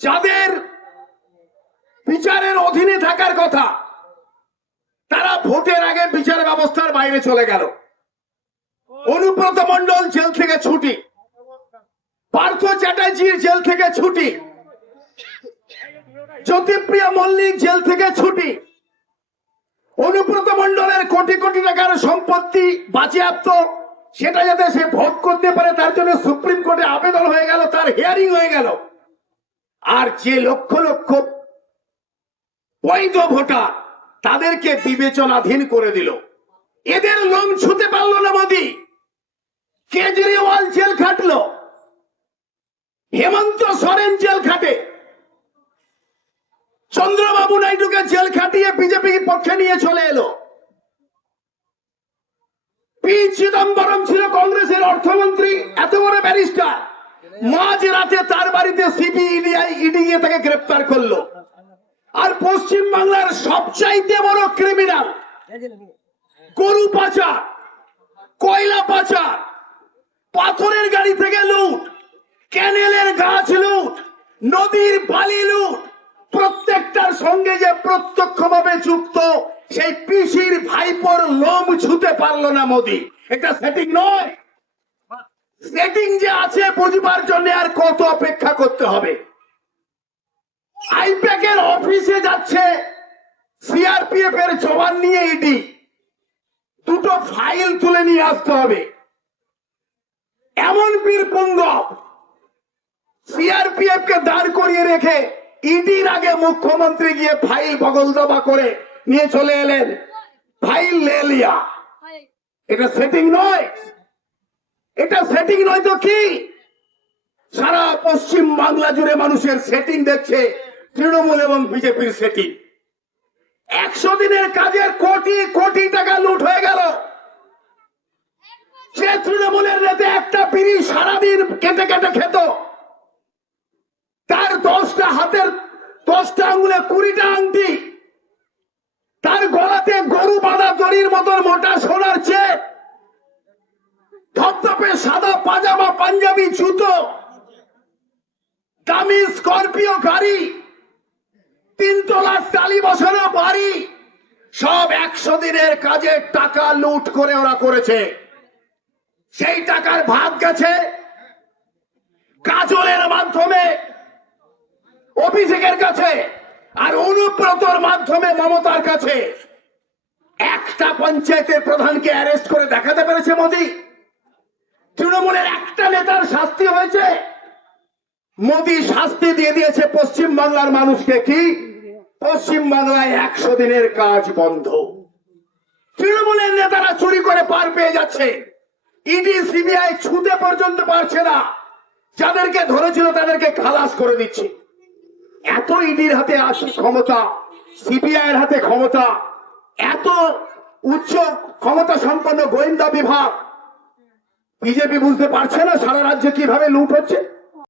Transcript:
যাদের বিচারের অধীনে থাকার কথা তারা ভোটের আগে বিচার ব্যবস্থার বাইরে চলে গেল। অনুব্রত মণ্ডল জেল থেকে ছুটি, পার্থ চ্যাটার্জির জেল থেকে ছুটি, জ্যোতিপ্রিয়া মল্লিক জেল থেকে ছুটি। অনুব্রত মণ্ডলের কোটি কোটি টাকার সম্পত্তি বাজেয়াপ্ত, সেটা যাতে সে ভোগ করতে পারে তার জন্য সুপ্রিম কোর্টে আবেদন হয়ে গেল, তার হিয়ারিং হয়ে গেল। আর যে লক্ষ লক্ষ বৈধ ভোটার তাদেরকে বিবেচনাধীন করে দিল। এদের লোম ছুতে পারল না মোদী। কেজরিওয়াল জেল খাটলো, হেমন্ত সোরেন জেল খাটে, চন্দ্রবাবু নাইডুকে জেল খাটিয়ে বিজেপি পক্ষে নিয়ে চলে এলো। পি চিদম্বরম ছিল কংগ্রেসের অর্থমন্ত্রী, এত বড় ব্যারিস্টার, মাঝ রাতে তার বাড়িতে সিবিআই ইডি তাকে গ্রেপ্তার করলো। আর পশ্চিম বাংলার সবচাইতে বড় ক্রিমিনাল গরু পাচার, কয়লা পাচার, পাথরের গাড়ি থেকে লুট, ক্যানেলের গাছ লুট, নদীর বালি লুট, প্রত্যেকটার সঙ্গে যে প্রত্যক্ষভাবে যুক্ত সেই পিসির ভাইপোর লোম ছুতে পারলো না মোদী। এটা সেটিং নয়। সেটিং যে আছে বুঝবার জন্য আর কত অপেক্ষা করতে হবে। আইপ্যাকের অফিসে যাচ্ছে সিআরপিএফ এর জওয়ান নিয়ে ইডি, দুটো ফাইল তুলে নিয়ে আসতে হবে। এমন বীরপুঙ্গব সিআরপিএফ কে দাঁড় করিয়ে রেখে ইডির আগে মুখ্যমন্ত্রী গিয়ে ফাইল বগলদবা করে নিয়ে চলে এলেন, ফাইল লে লিয়া। এটা সেটিং নয়। এটা সেটিং নয় তো কি? সারা পশ্চিম বাংলা জুড়ে মানুষের সেটিং দেখছে তৃণমূল এবং বিজেপির সেটিং। 100 দিনের কাজের কোটি কোটি টাকা লুট হয়ে গেল। সে তৃণমূলের নেতা একটা বিড়ি সারাদিন কেটে কেটে খেত, তার 10টা হাতের 10টা আঙুলে 20টা আংটি, তার গলাতে গরু বাঁধা দড়ির মতন মোটা সোনার চেন, ধপধপে সাদা পাজামা পাঞ্জাবি জুতো, দামি স্করপিও গাড়ি, 3 তলার টালি বসানো বাড়ি, সব 100 দিনের কাজের টাকা লুট করে ওরা করেছে। সেই টাকার ভাগ গেছে কাজলের মাধ্যমে অভিষেকের কাছে, আর অনুব্রতর মাধ্যমে মমতার কাছে। একটা পঞ্চায়েতের প্রধানকে অ্যারেস্ট করে দেখাতে পেরেছে মোদী? তৃণমূলের একটা নেতার শাস্তি হয়েছে? মোদী শাস্তি দিয়ে দিয়েছে পশ্চিম বাংলার মানুষকে। কি? পশ্চিম বাংলায় 100 দিনের কাজ বন্ধ। তৃণমূলের নেতারা চুরি করে পার পেয়ে যাচ্ছে, ইডি সিবিআই ছুঁতে পর্যন্ত পারছে না। যাদেরকে ধরেছিল তাদেরকে খালাস করে দিচ্ছে। এত ইডির হাতে আছে ক্ষমতা, সিবিআই এর হাতে ক্ষমতা, এত উচ্চ ক্ষমতা সম্পন্ন গোয়েন্দা বিভাগ, বিজেপি বুঝতে পারছে না সারা রাজ্যে কিভাবে লুট হচ্ছে।